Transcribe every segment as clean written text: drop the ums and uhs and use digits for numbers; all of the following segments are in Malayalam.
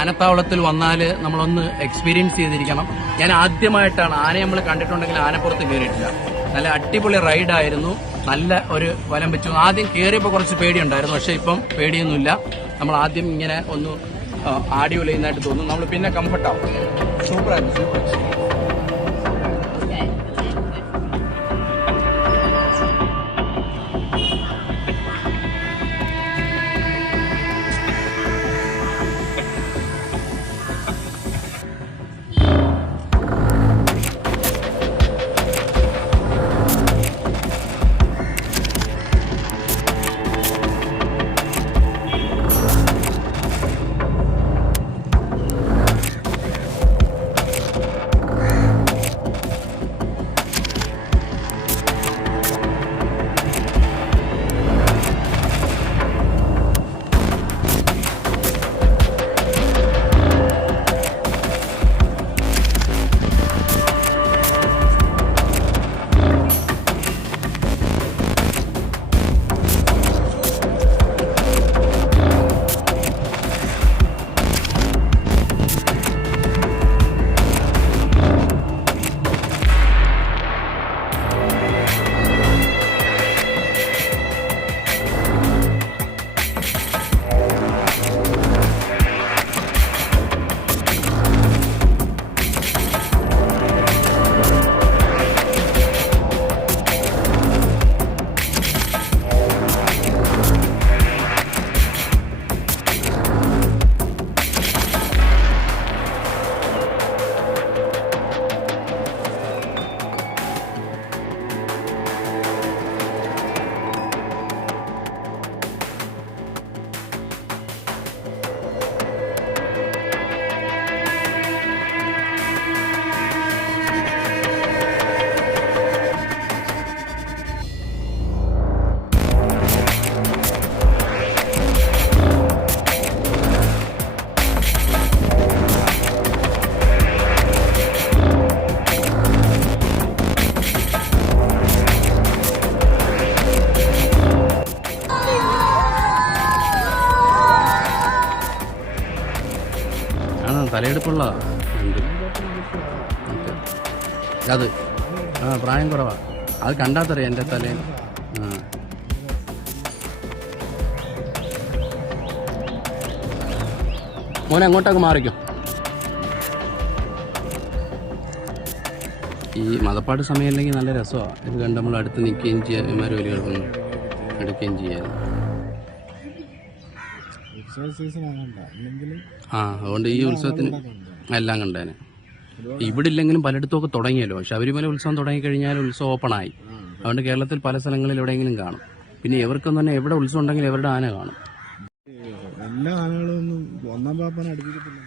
ആനത്താവളത്തിൽ വന്നാൽ നമ്മളൊന്ന് എക്സ്പീരിയൻസ് ചെയ്തിരിക്കണം. ഞാൻ ആദ്യമായിട്ടാണ് ആനയെ നമ്മൾ കണ്ടിട്ടുണ്ടെങ്കിൽ ആനപ്പുറത്ത് കയറിയിട്ടില്ല. നല്ല അടിപൊളി റൈഡായിരുന്നു. നല്ല ഒരു വലം വെച്ചു. ആദ്യം കയറിയപ്പോൾ കുറച്ച് പേടിയുണ്ടായിരുന്നു, പക്ഷെ ഇപ്പം പേടിയൊന്നുമില്ല. നമ്മൾ ആദ്യം ഇങ്ങനെ ഒന്ന് ആടി ഉലയുന്നതായിട്ട് തോന്നും. നമ്മൾ പിന്നെ കംഫർട്ടാവും. സൂപ്പറായിരുന്നു. തലയെടുപ്പുള്ള അത് പ്രായം കുറവാണ്. അത് കണ്ടാത്തറിയാം എൻ്റെ തലയിൽ. മോനെ അങ്ങോട്ടൊക്കെ മാറിക്കും. ഈ മതപ്പാട് സമയമില്ലെങ്കിൽ നല്ല രസമാണ്. ഇത് കണ്ട് നമ്മൾ അടുത്ത് നിൽക്കുകയും ചെയ്യാം. ഇമാര് വലിയ എടുക്കുകയും ചെയ്യാം. അതുകൊണ്ട് ഈ ഉത്സവത്തിന് എല്ലാം കണ്ടേനെ. ഇവിടെ ഇല്ലെങ്കിലും പലയിടത്തുമൊക്കെ തുടങ്ങിയല്ലോ. ശബരിമല ഉത്സവം തുടങ്ങിക്കഴിഞ്ഞാൽ ഉത്സവം ഓപ്പണായി. അതുകൊണ്ട് കേരളത്തിൽ പല സ്ഥലങ്ങളിൽ എവിടെയെങ്കിലും കാണും. പിന്നെ ഇവർക്കൊന്നും തന്നെ എവിടെ ഉത്സവം ഉണ്ടെങ്കിൽ എവരുടെ ആന കാണും. എല്ലാ ആനകളൊന്നും ഒന്നാം പാപ്പാനെ അടുപ്പിക്കത്തില്ല.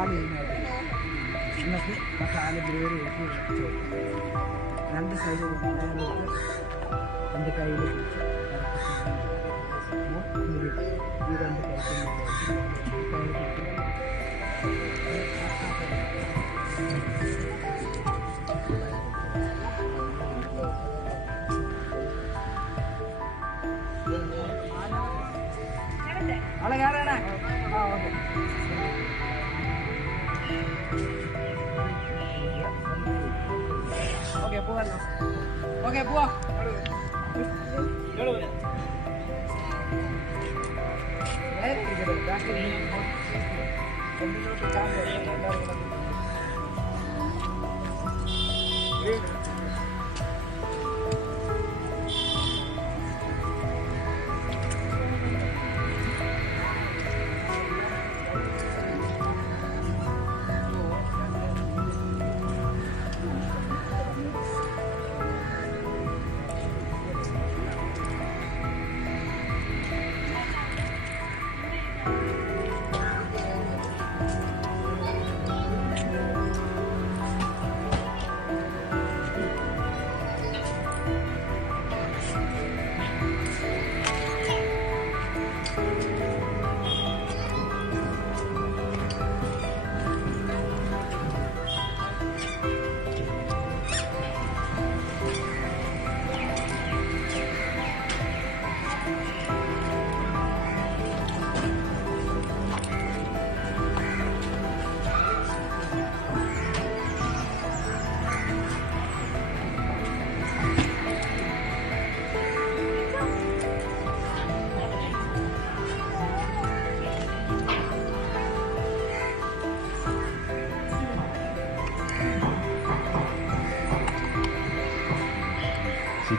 കാല് കഴിഞ്ഞാൽ എന്നിട്ട് ആ കാല് വേറെ എടുത്ത് വെച്ചു രണ്ട് സൈഡ് കൊണ്ടായാലെടുത്ത് എൻ്റെ കയ്യിൽ പിടിച്ച് ഈ രണ്ട് കൈക്കും ആളെ കയറണേ ആ ഓക്കെ ഓക്കെ പോവാല്ലോ ഓക്കെ പോവാ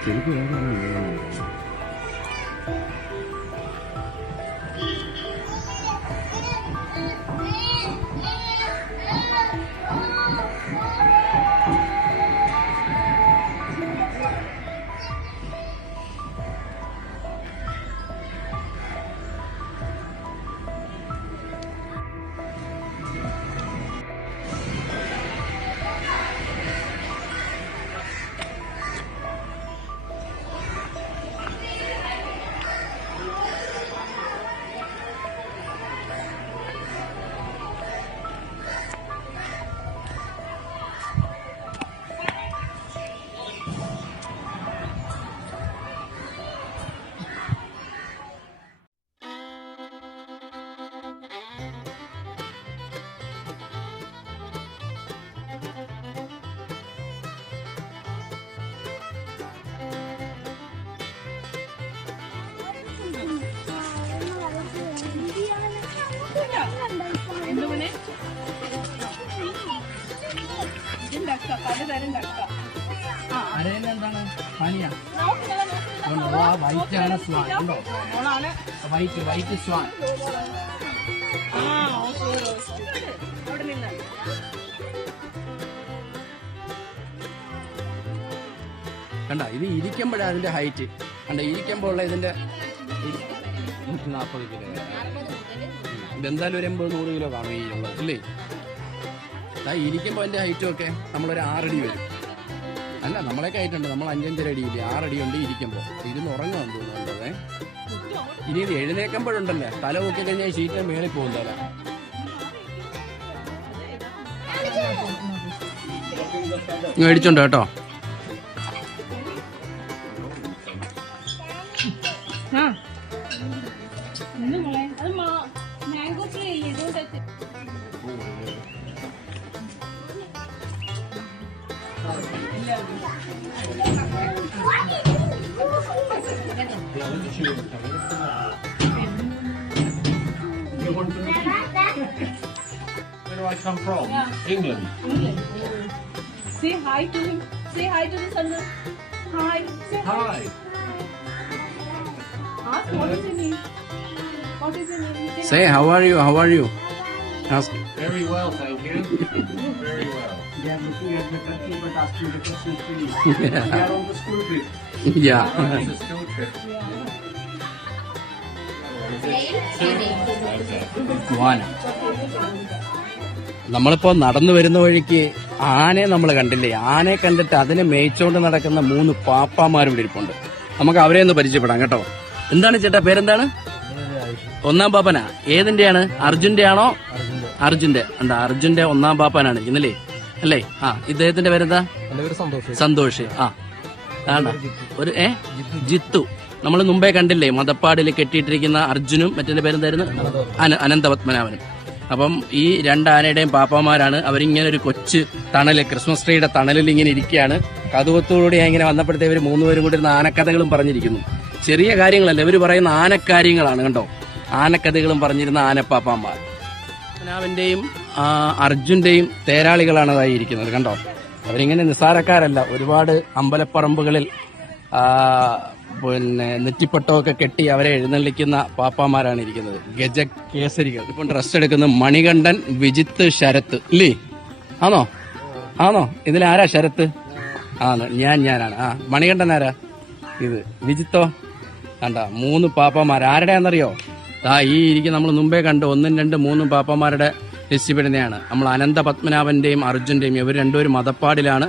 ചെരുപ്പ് വേറെ എന്താണ് പനിയാ വൈറ്റ് ആണ് സ്വാൻ ഉണ്ടോ വൈറ്റ് സ്വാൻ കണ്ട ഇത് ഇരിക്കുമ്പോഴാണ് അതിന്റെ ഹൈറ്റ് കണ്ട ഇരിക്കുമ്പോൾ ഉള്ള ഇതിന്റെ 140 കിലോ ഇതെന്തായാലും ഒരു 80-100 കിലോ കാണും ഈ ഉള്ളത് അല്ലേ ഇരിക്കുമ്പോൾ അതിന്റെ ഹൈറ്റും ഒക്കെ നമ്മളൊരു 6 അടി വരും അല്ല നമ്മളൊക്കെ ആയിട്ടുണ്ട് നമ്മൾ 5-5 അടിയില്ലേ 6 അടി ഉണ്ട് ഇരിക്കുമ്പോൾ ഇരുന്ന് ഉറങ്ങാൻ തോന്നുന്നുണ്ടേ ഇനി ഇത് എഴുന്നേക്കുമ്പോഴുണ്ടല്ലേ തല നോക്കി കഴിഞ്ഞാൽ ഷീറ്റിന് മേളിൽ പോകും തല മേടിച്ചോണ്ട് കേട്ടോ mango free Where do I come from? England. Say hi to him. Say hi to the sun. Hi. Say Hi. Ask what is your name? What is your name? Say how are you ask Very well, thank you. Very well. They are looking at the country but asking the questions to you. They are on the school trip. yeah Oh, it's a school trip. Is it two? Okay. one നമ്മളിപ്പോ നടന്നു വരുന്ന വഴിക്ക് ആനയെ നമ്മൾ കണ്ടില്ലേ? ആനയെ കണ്ടിട്ട് അതിനെ മേയിച്ചോണ്ട് നടക്കുന്ന 3 പാപ്പാമാരും ഇവിടെ ഇരിപ്പുണ്ട്. നമുക്ക് അവരെ ഒന്ന് പരിചയപ്പെടാം കേട്ടോ. എന്താണ് ചേട്ടാ, പേരെന്താണ്? ഒന്നാം പാപ്പനാ? ഏതിന്റെയാണ്? അർജുന്റെ ആണോ? അർജുന്റെ. എന്താ അർജുന്റെ ഒന്നാം പാപ്പനാണ് ഇരിക്കുന്നല്ലേ? അല്ലേ? ആ, ഇദ്ദേഹത്തിന്റെ പേരെന്താ? സന്തോഷ്. ആ, ആണോ? ഒരു ജിത്തു. നമ്മൾ മുമ്പേ കണ്ടില്ലേ മതപ്പാടിൽ കെട്ടിയിട്ടിരിക്കുന്ന അർജുനും മറ്റേ പേരെന്തായിരുന്നു? അനന്തപത്മനാഭനും. അപ്പം ഈ 2 ആനയുടെയും പാപ്പാമാരാണ്. അവരിങ്ങനെ ഒരു കൊച്ചു തണല്, ക്രിസ്മസ് ട്രീയുടെ തണലിൽ ഇങ്ങനെ ഇരിക്കുകയാണ്. കതുവത്തോടുകൂടി ഞാൻ ഇങ്ങനെ വന്നപ്പോഴത്തെ ഇവർ 3 പേരും കൂടി ഇരുന്ന് ആനക്കഥകളും പറഞ്ഞിരിക്കുന്നു. ചെറിയ കാര്യങ്ങളല്ല, ഇവർ പറയുന്ന ആനക്കാര്യങ്ങളാണ് കേട്ടോ. ആനക്കഥകളും പറഞ്ഞിരുന്ന ആനപ്പാപ്പാമാർ. പത്മനാഭന്റെയും അർജുന്റെയും തേരാളികളാണ് അതായി ഇരിക്കുന്നത് കണ്ടോ. അവരിങ്ങനെ നിസ്സാരക്കാരല്ല. ഒരുപാട് അമ്പലപ്പറമ്പുകളിൽ പിന്നെ നെറ്റിപ്പട്ടമൊക്കെ കെട്ടി അവരെ എഴുന്നള്ളിക്കുന്ന പാപ്പാമാരാണ് ഇരിക്കുന്നത്. ഗജകേസരികൾ. ഇപ്പം ഡ്രസ് എടുക്കുന്ന മണികണ്ഠൻ, വിജിത്ത്, ശരത്ത് ഇല്ലേ? ആണോ? ഇതിലാരാ ശരത്ത്? ഞാനാണ്. മണികണ്ഠൻ ആരാ? ഇത് വിജിത്തോ? കണ്ട 3 പാപ്പാമാർ. ആരുടെയാണെന്നറിയോ? ഈ ഇരിക്കും നമ്മൾ മുമ്പേ കണ്ട് 1, 2, 3 പാപ്പാമാരുടെ ലിസ്റ്റ് പെടുന്നതാണ്. നമ്മൾ അനന്തപത്മനാഭന്റെയും അർജുന്റെയും ഇവർ 2 പേരും മതപ്പാടിലാണ്.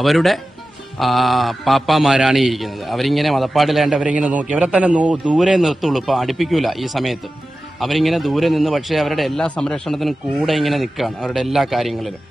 അവരുടെ പാപ്പാമാരാണ് ഈ ഇരിക്കുന്നത്. അവരിങ്ങനെ മതപ്പാടിലാണ്ട് അവരിങ്ങനെ നോക്കി അവരെ തന്നെ ദൂരെ നിർത്തുള്ളൂ. ഇപ്പൊ അടുപ്പിക്കൂല ഈ സമയത്ത്. അവരിങ്ങനെ ദൂരെ നിന്ന് പക്ഷേ അവരുടെ എല്ലാ സംരക്ഷണത്തിനും കൂടെ ഇങ്ങനെ നിൽക്കുകയാണ് അവരുടെ എല്ലാ കാര്യങ്ങളിലും.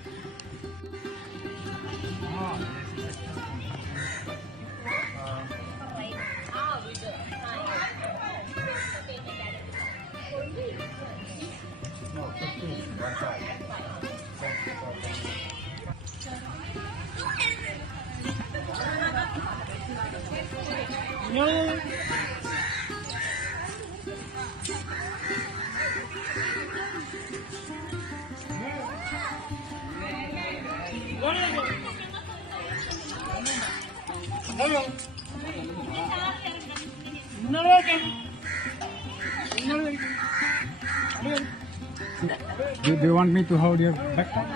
Do you want me to hold your backpack?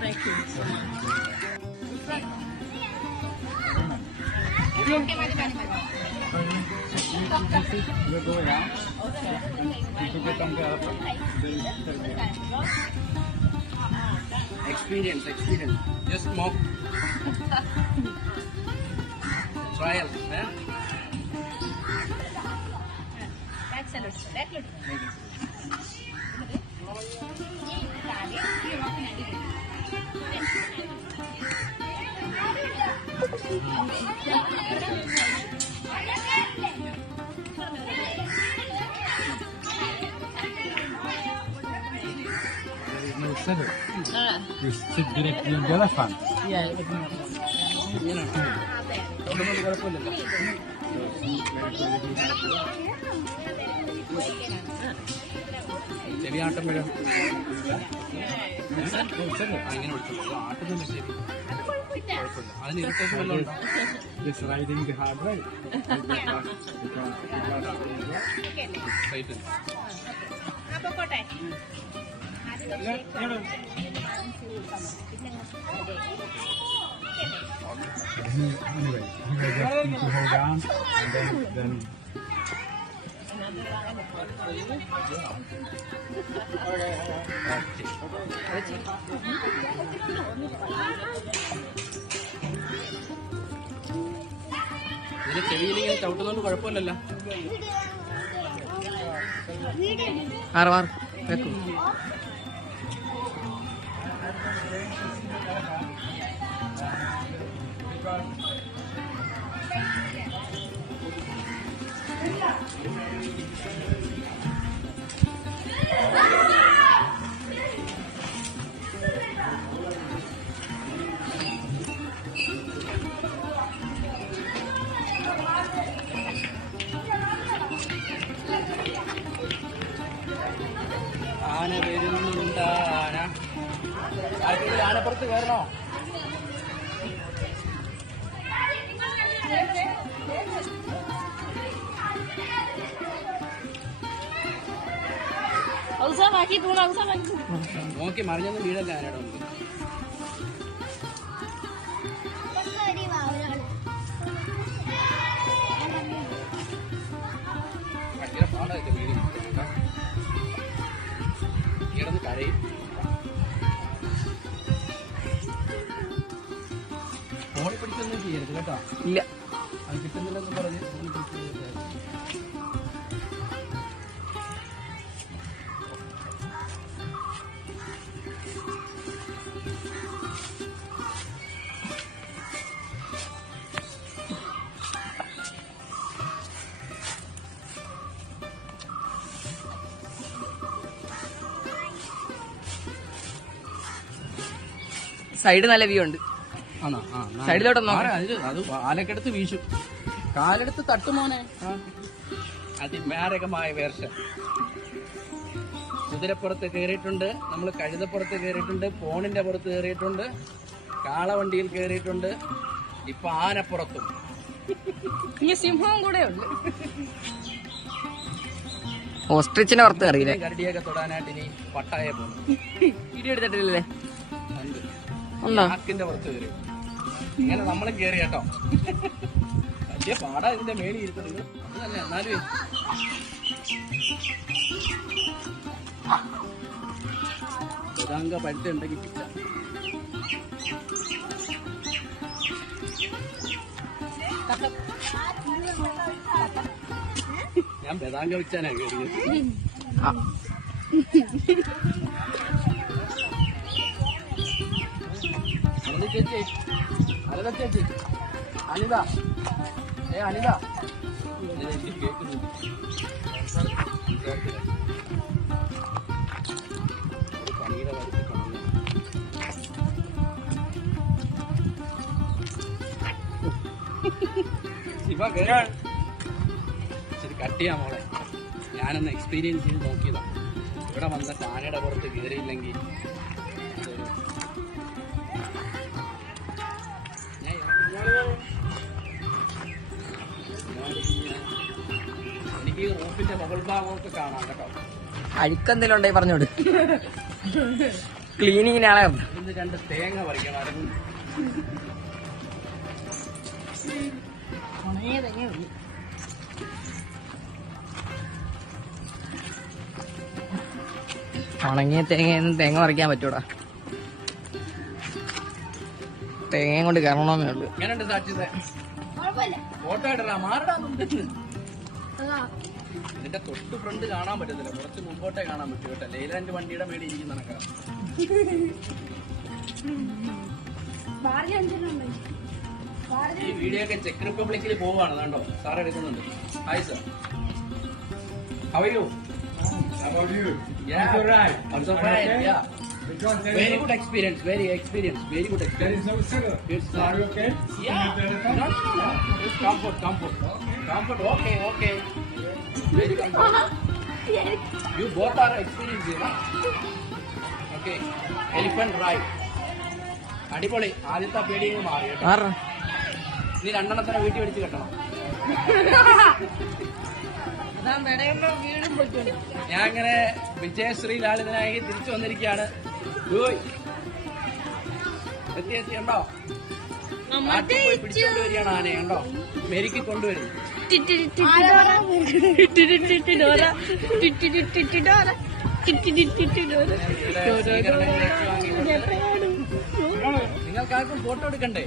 Thank you. You go around. You get on the other Experience. Just smoke. Trial. no center. You sit directly on the elephant. ചെവിയാട്ടം വരും. അങ്ങനെ വിളിച്ചോളൂ. ആട്ടുന്നില്ല ശരി. കുഴപ്പമില്ല. അതിന് ഇറിറ്റേഷൻ വല്ലതും ഉണ്ടോ? Just riding the hard ride. Anyway, you just need to hold on and then ഇതിന് ചെവിയിലിങ്ങനെ ചവിട്ടുന്നോണ്ട് കുഴപ്പമില്ലല്ലോ. ആറ് വെക്കും. ആന വരുന്നുണ്ട്. ആർക്കെങ്കിലും ആനപ്പുറത്ത് കയറണോ? നോക്കി മറിഞ്ഞൊന്നും വീടല്ല ആനയുടെ മുമ്പ്. ഭയങ്കര പാടായിട്ട് വീട് കിടന്ന് ഫോണിൽ പിടിച്ചൊന്നും ചെയ്യരുത് കേട്ടോ. ഇല്ല. അത് കിട്ടുന്നില്ലെന്ന് പറഞ്ഞ് ഫോണിൽ പിടിച്ച് സൈഡ് നല്ല വ്യൂ ഉണ്ട്. സൈഡിലോട്ട് അത് കാലക്കെടുത്ത് വീശും, കാലെടുത്ത് തട്ടുമോനെ. അതിമാരകമായ വേർഷൻ. കുതിരപ്പുറത്ത് കയറിയിട്ടുണ്ട്, നമ്മൾ കഴുതപ്പുറത്ത് കയറിയിട്ടുണ്ട്, ഫോണിന്റെ പുറത്ത് കയറിയിട്ടുണ്ട്, കാളവണ്ടിയിൽ കയറിയിട്ടുണ്ട്, ഇപ്പൊ ആനപ്പുറത്തും. ഇനി സിംഹവും കൂടെ ഉണ്ട്. ഓസ്ട്രിച്ചിനെ പുറത്ത് അറിയില്ലേ. കരടിയൊക്കെ തൊടാനായിട്ട് ഇനി പട്ടായ പോകും. വീഡിയോ എടുത്തിട്ടില്ലേ? നാക്കിന്റെ പുറത്ത് കയറി ഇങ്ങനെ നമ്മളും കയറി കേട്ടോ. വലിയ പാടാ ഇതിന്റെ മേളിൽ ഇരിക്കുന്നത്. അത് തന്നെ. എന്നാലും ബദാങ്ക പഴുത്തുണ്ടെങ്കിൽ കിട്ട. ഞാൻ ബദാങ്ക വെച്ചാനാ കയറിയത്. ചേച്ചി, അനിത ചേച്ചി, അനിത, അനിത കേൾക്കുന്നു. പണിയുടെ കാര്യത്തിൽ ശിവ കേറാൻ ശരി കട്ട് ചെയ്യാൻ മോളെ. ഞാനൊന്ന് എക്സ്പീരിയൻസ് ചെയ്ത് നോക്കിയതാ. ഇവിടെ വന്നിട്ട് ആനയുടെ പുറത്ത് കയറിയില്ലെങ്കിൽ എനിക്ക് ഈ റൂഫിന്റെ മുകൾ ഭാഗമൊക്കെ കാണാം കേട്ടോ. അഴുക്കെന്തെങ്കിലും ഉണ്ടെങ്കിൽ പറഞ്ഞോട്. ക്ലീനിങ്ങിനാളെ ഇന്ന് 2 തേങ്ങ പറിക്കണം. ഉണങ്ങിയ തേങ്ങ പറിക്കാൻ പറ്റൂടാ. തേങ്ങ കൊണ്ട് കയറണമെന്നേ ഉള്ളു. എങ്ങനെയുണ്ട് സാക്ഷിത? ഫോട്ടോ ഇടറാ, മാറടാ. ഇതിന്റെ തൊട്ട് ഫ്രണ്ട് കാണാൻ പറ്റത്തില്ല, കുറച്ച് മുമ്പോട്ടേ കാണാൻ പറ്റും കേട്ടോ. ലൈലാൻഡ് വണ്ടിയുടെ മേടി ഇരിക്കുന്ന നടക്കാം. ഈ വീഡിയോ ഒക്കെ ചെക്ക് റിപ്പബ്ലിക്കിൽ പോവാണ്. കണ്ടോ സാർ എടുക്കുന്നുണ്ട്. Hi sir, how are you? About you? Yeah, You're right. Also right. Yeah. Very good experience. Very good There experience. is no sugar. It's Are you okay? Yeah. No. It's comfort. Okay. Very comfort. You both are experienced, no? Okay. Elephant ride. അടിപൊളി. ആദ്യത്തെ പേടിയും മാറി കേട്ടോ. നീ 2 എണ്ണത്തിനെ വീട്ടിൽ പിടിച്ച് കെട്ടണം. ഞാൻ ഇങ്ങനെ വിജയശ്രീ ലാളിതനായി തിരിച്ചു വന്നിരിക്കുകയാണ്. എത്തി ഉണ്ടോ? നാട്ടിൽ പോയി പിടിച്ചോണ്ട് വരികയാണ് ആനയെ. ഉണ്ടോ? മെരിക്ക് കൊണ്ടുവരും. നിങ്ങൾക്കാർക്കും ഫോട്ടോ എടുക്കണ്ടേ?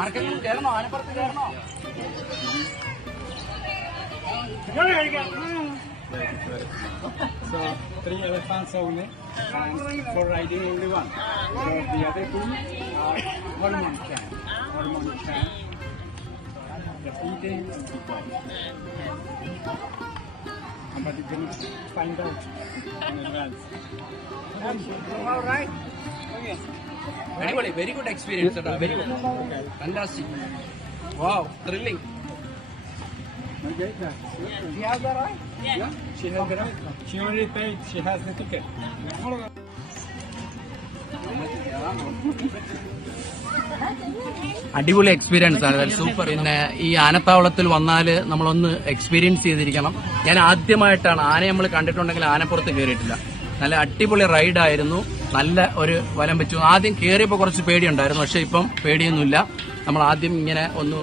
ആർക്കെങ്കിലും കയറണോ? ആനപ്പുറത്ത് കയറണോ? So 3 elephants only, and for riding everyone. So the other 2 are hormone camp. The eating and the body. But you can find out in advance. All right. അടിപൊളി. വെരി ഗുഡ് എക്സ്പീരിയൻസ് കേട്ടോ. Very good. Fantastic. Wow. Thrilling. Okay, She has the right? yeah, she has the right. She already paid. She has the ticket. അടിപൊളി എക്സ്പീരിയൻസ് ആണ്. സൂപ്പർ. പിന്നെ ഈ ആനത്താവളത്തിൽ വന്നാൽ നമ്മളൊന്ന് എക്സ്പീരിയൻസ് ചെയ്തിരിക്കണം. ഞാൻ ആദ്യമായിട്ടാണ് ആനയെ നമ്മൾ കണ്ടിട്ടുണ്ടെങ്കിൽ ആനപ്പുറത്ത് കയറിയിട്ടില്ല. നല്ല അടിപൊളി റൈഡായിരുന്നു. നല്ല ഒരു വലം വെച്ചു. ആദ്യം കയറിയപ്പോൾ കുറച്ച് പേടിയുണ്ടായിരുന്നു, പക്ഷെ ഇപ്പം പേടിയൊന്നുമില്ല. നമ്മൾ ആദ്യം ഇങ്ങനെ ഒന്ന്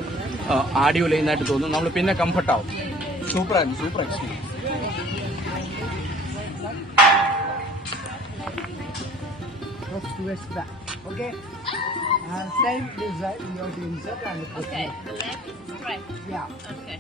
ആടി ഉലയുന്നതായിട്ട് തോന്നും. നമ്മൾ പിന്നെ കംഫർട്ട് ആവും. സൂപ്പറായിരുന്നു, super experience. Just twist back. Okay? Same design, you have to insert and put Okay, more. the left is straight. Yeah. Okay.